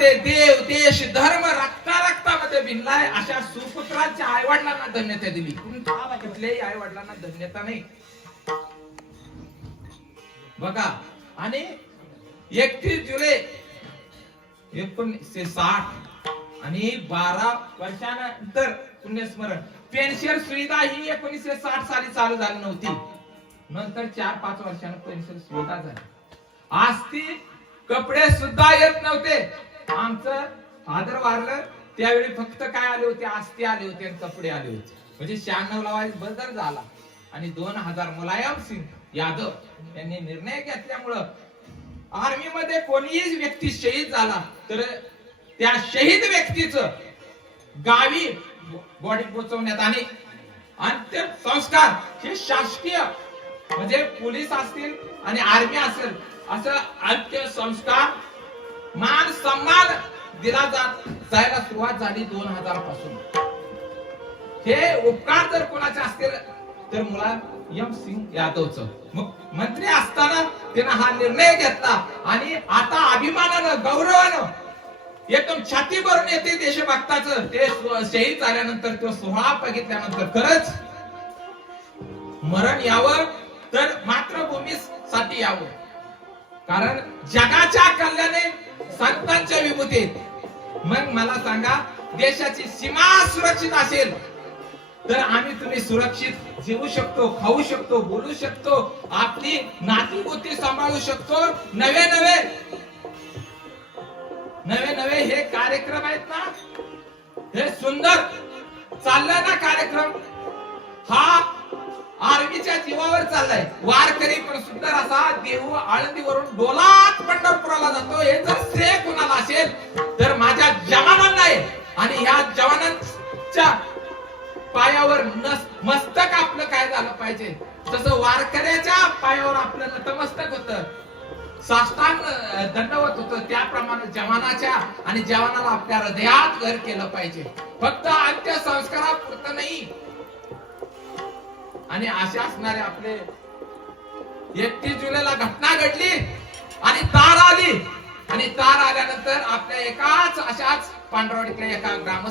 ते देव देश धर्म रक्तामध्ये भिनलाय अशा सुपुत्रांच्या आईवडिलांना धन्यता दिली. कुठल्याही आईवडिलांना धन्यता नाही बघा. आणि 31 जुलै 1960 आणि 12 वर्षानंतर पुण्यस्मरण पेन्शन सुविधा ही 1960 साली चालू झाली नव्हती. नंतर 4-5 वर्षांनी पेन्शन सुविधा झाली. आस्ती कपडे सुद्धा येत नव्हते. आमचं फादर वारलं त्यावेळी फक्त काय आले होते, आस्ती आले होते आणि कपडे आले होते. म्हणजे 96 ला बदल झाला आणि 2000 मुलायम सिंग यादव यांनी निर्णय घेतल्यामुळं आर्मी मध्ये कोणीही व्यक्ती शहीद झाला तर त्या शहीद व्यक्तीचं गावी बॉडी पोहोचवण्यात आणि अंत्यसंस्कार हे शासकीय म्हणजे पोलीस असतील आणि आर्मी असेल असं अंत्यसंस्कार मान सन्मान दिला जायला सुरुवात झाली 2000 पासून. हे उपकार जर कोणाचे असतील तर मुलायम सिंग यादवचं. मग मंत्री असताना त्यानं हा निर्णय घेतला आणि आता अभिमानानं गौरवानं एकदम छाती भरून येते देशभक्ताचं. ते शहीद झाल्यानंतर तो सोहळा बघितल्यानंतर खरंच मरण यावं तर मातृभूमीसाठी यावं. कारण जगाच्या कल्याणे संतांच्या विभूतीत. मग मला सांगा देशाची सीमा सुरक्षित असेल तर आम्ही तुम्ही सुरक्षित जीवू शकतो, खाऊ शकतो, बोलू शकतो, आपली नातीगोती सांभाळू शकतो. नवे नवे हे कार्यक्रम आहेत ना, हे सुंदर चाललाय ना कार्यक्रम. हा आर्मीच्या जीवावर चाललाय. वारकरी पण सुंदर असा देहू आळंदीवरून डोलात पंढरपुराला जातो. हे जर श्रेय कुणाला असेल तर माझ्या जवानांना आहे. आणि या जवानांच्या पायावर मस्तक आपलं काय झालं पाहिजे, जसं वारकऱ्याच्या पायावर आपलं नतमस्तक होतं, साष्टांग दंडवत होतं, त्याप्रमाणे जवानाच्या आणि जवानाला आपल्या हृदयात घर केलं पाहिजे. फक्त अंत्यसंस्कारापुरतं नाही. आणि अशा असणारे आपले 31 जुलैला घटना घडली आणि तार आली आणि तार आल्यानंतर आपल्या एकाच अशाच पांढरवाडीतल्या एका ग्रामस्थ